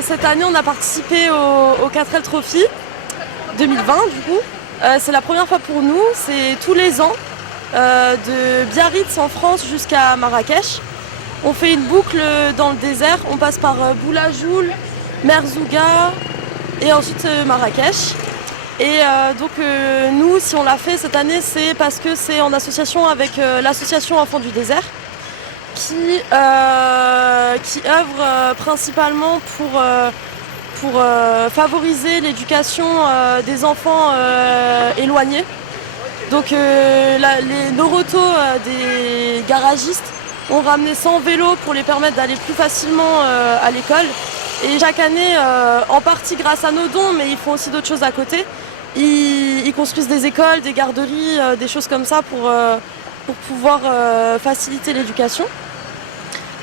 Cette année, on a participé au 4L Trophy 2020 du coup. C'est la première fois pour nous, c'est tous les ans, de Biarritz en France jusqu'à Marrakech. On fait une boucle dans le désert, on passe par Boulajoul, Merzouga et ensuite Marrakech. Et nous, si on l'a fait cette année, c'est parce que c'est en association avec l'association Enfants du désert qui œuvre principalement pour favoriser l'éducation des enfants éloignés. Donc les Noroto des garagistes ont ramené 100 vélos pour les permettre d'aller plus facilement à l'école. Et chaque année, en partie grâce à nos dons, mais ils font aussi d'autres choses à côté, ils construisent des écoles, des garderies, des choses comme ça pour pouvoir faciliter l'éducation.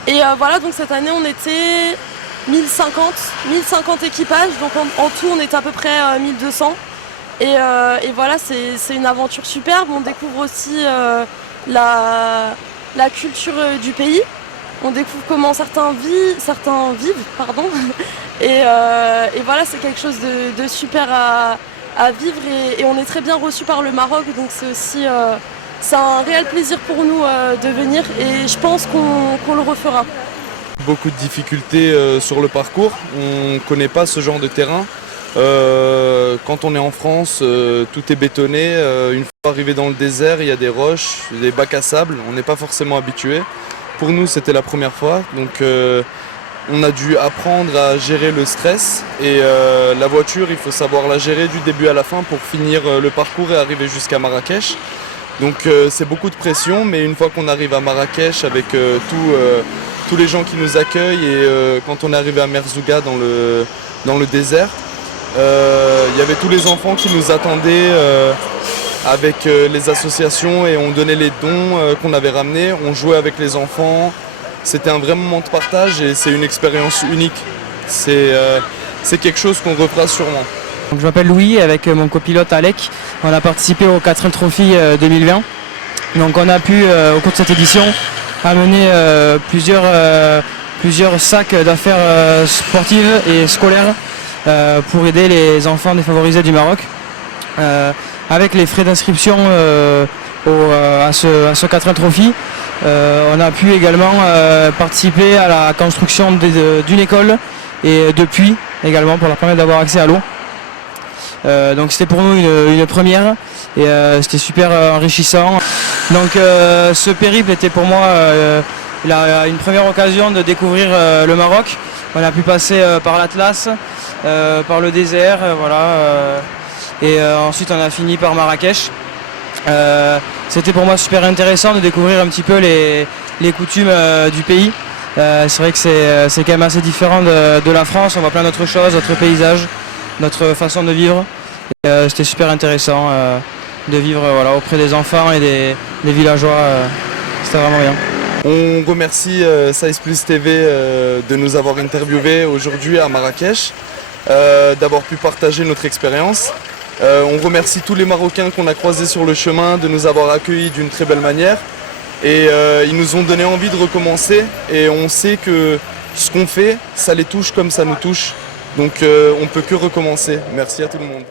Et voilà, donc cette année on était 1050 équipages, donc en tout on était à peu près 1200. Et voilà, c'est une aventure superbe, on découvre aussi la culture du pays, on découvre comment certains vivent. Et voilà, c'est quelque chose de super à vivre et on est très bien reçu par le Maroc, donc c'est aussi... c'est un réel plaisir pour nous de venir et je pense qu'on le refera. Beaucoup de difficultés sur le parcours, on ne connaît pas ce genre de terrain. Quand on est en France, tout est bétonné. Une fois arrivé dans le désert, il y a des roches, des bacs à sable, on n'est pas forcément habitué. Pour nous, c'était la première fois, donc on a dû apprendre à gérer le stress et la voiture, il faut savoir la gérer du début à la fin pour finir le parcours et arriver jusqu'à Marrakech. Donc c'est beaucoup de pression, mais une fois qu'on arrive à Marrakech avec tous les gens qui nous accueillent et quand on est arrivé à Merzouga dans le désert, il y avait tous les enfants qui nous attendaient avec les associations et on donnait les dons qu'on avait ramenés, on jouait avec les enfants. C'était un vrai moment de partage et c'est une expérience unique. C'est quelque chose qu'on refera sûrement. Donc, je m'appelle Louis, avec mon copilote Alec, on a participé au 4L Trophy 2020. Donc on a pu, au cours de cette édition, amener plusieurs sacs d'affaires sportives et scolaires pour aider les enfants défavorisés du Maroc. Avec les frais d'inscription à ce 4L Trophy, on a pu également participer à la construction d'une école et de puits également pour leur permettre d'avoir accès à l'eau. Donc c'était pour nous une première et c'était super enrichissant. Donc ce périple était pour moi une première occasion de découvrir le Maroc. On a pu passer par l'Atlas, par le désert, et ensuite on a fini par Marrakech. C'était pour moi super intéressant de découvrir un petit peu les coutumes du pays. C'est vrai que c'est quand même assez différent de la France, on voit plein d'autres choses, d'autres paysages, notre façon de vivre. C'était super intéressant de vivre auprès des enfants et des villageois, c'était vraiment bien. On remercie Size Plus TV de nous avoir interviewés aujourd'hui à Marrakech, d'avoir pu partager notre expérience. On remercie tous les Marocains qu'on a croisés sur le chemin de nous avoir accueillis d'une très belle manière. Et ils nous ont donné envie de recommencer et on sait que ce qu'on fait, ça les touche comme ça nous touche. Donc on ne peut que recommencer. Merci à tout le monde.